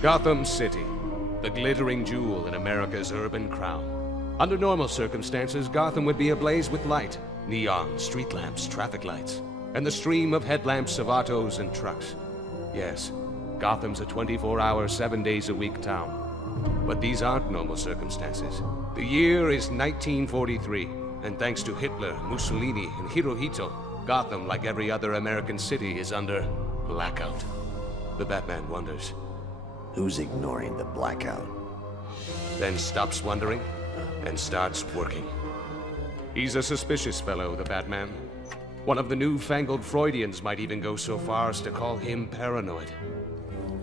Gotham City, the glittering jewel in America's urban crown. Under normal circumstances, Gotham would be ablaze with light. Neon, street lamps, traffic lights, and the stream of headlamps of autos and trucks. Yes, Gotham's a 24-hour, 7 days a week town. But these aren't normal circumstances. The year is 1943, and thanks to Hitler, Mussolini, and Hirohito, Gotham, like every other American city, is under blackout. The Batman wonders. Who's ignoring the blackout? Then stops wondering and starts working. He's a suspicious fellow, the Batman. One of the newfangled Freudians might even go so far as to call him paranoid.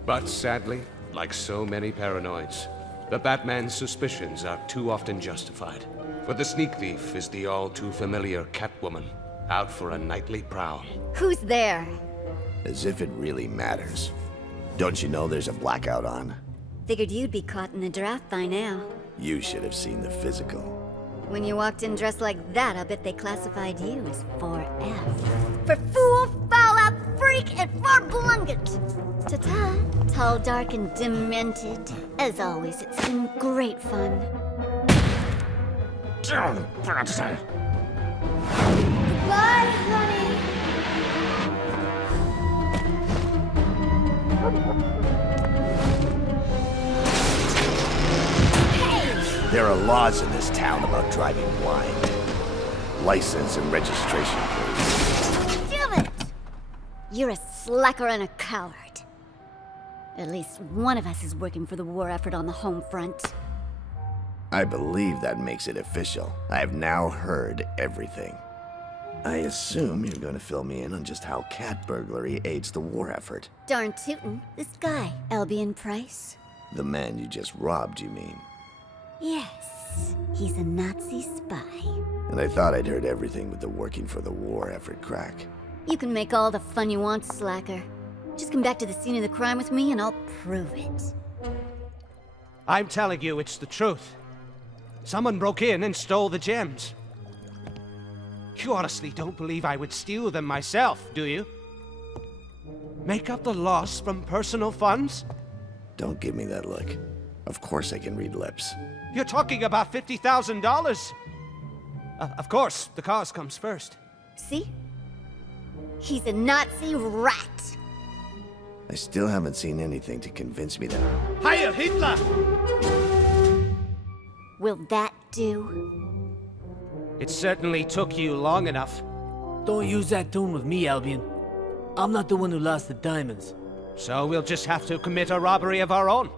But sadly, like so many paranoids, the Batman's suspicions are too often justified. For the sneak thief is the all-too-familiar Catwoman, out for a nightly prowl. Who's there? As if it really matters. Don't you know there's a blackout on? Figured you'd be caught in a draft by now. You should have seen the physical. When you walked in dressed like that, I'll bet they classified you as 4F. For fool, foul-out freak, and far-blunget! Ta-ta. Tall, dark, and demented. As always, it's been great fun. Goodbye, honey! There are laws in this town about driving blind. License and registration, please. Damn it! You're a slacker and a coward. At least one of us is working for the war effort on the home front. I believe that makes it official. I have now heard everything. I assume you're going to fill me in on just how cat burglary aids the war effort. Darn tootin'. This guy, Albion Price. The man you just robbed, you mean? Yes, he's a Nazi spy. And I thought I'd heard everything with the working for the war effort crack. You can make all the fun you want, slacker. Just come back to the scene of the crime with me and I'll prove it. I'm telling you, it's the truth. Someone broke in and stole the gems. You honestly don't believe I would steal them myself, do you? Make up the loss from personal funds? Don't give me that look. Of course I can read lips. You're talking about $50,000. Of course, the cause comes first. See? He's a Nazi rat. I still haven't seen anything to convince me that... Heil Hitler! Will that do? It certainly took you long enough. Don't use that tone with me, Albion. I'm not the one who lost the diamonds. So we'll just have to commit a robbery of our own.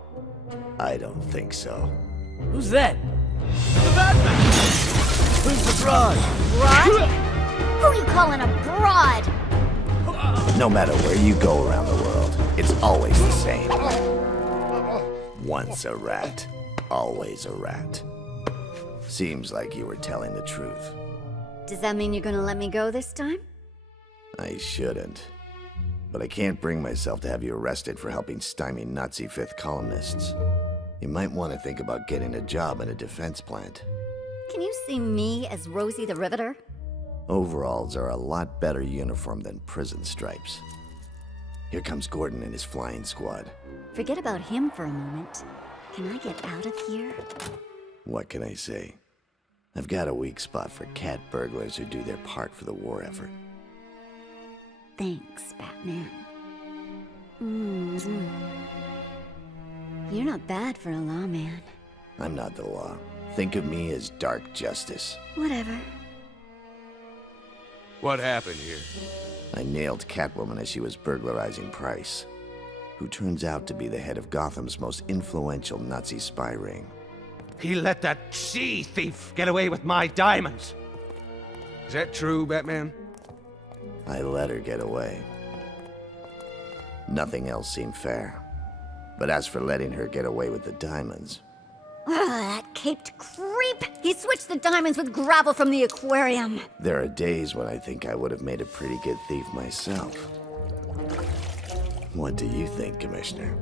I don't think so. Who's that? The Batman! Who's the broad? Broad? Who are you calling a broad? No matter where you go around the world, it's always the same. Once a rat, always a rat. Seems like you were telling the truth. Does that mean you're gonna let me go this time? I shouldn't. But I can't bring myself to have you arrested for helping stymie Nazi fifth columnists. You might want to think about getting a job in a defense plant. Can you see me as Rosie the Riveter? Overalls are a lot better uniform than prison stripes. Here comes Gordon and his flying squad. Forget about him for a moment. Can I get out of here? What can I say? I've got a weak spot for cat burglars who do their part for the war effort. Thanks, Batman. You're not bad for a lawman. I'm not the law. Think of me as dark justice. Whatever. What happened here? I nailed Catwoman as she was burglarizing Price, who turns out to be the head of Gotham's most influential Nazi spy ring. He let that she-thief get away with my diamonds. Is that true, Batman? I let her get away. Nothing else seemed fair. But as for letting her get away with the diamonds... That caped creep! He switched the diamonds with gravel from the aquarium. There are days when I think I would have made a pretty good thief myself. What do you think, Commissioner?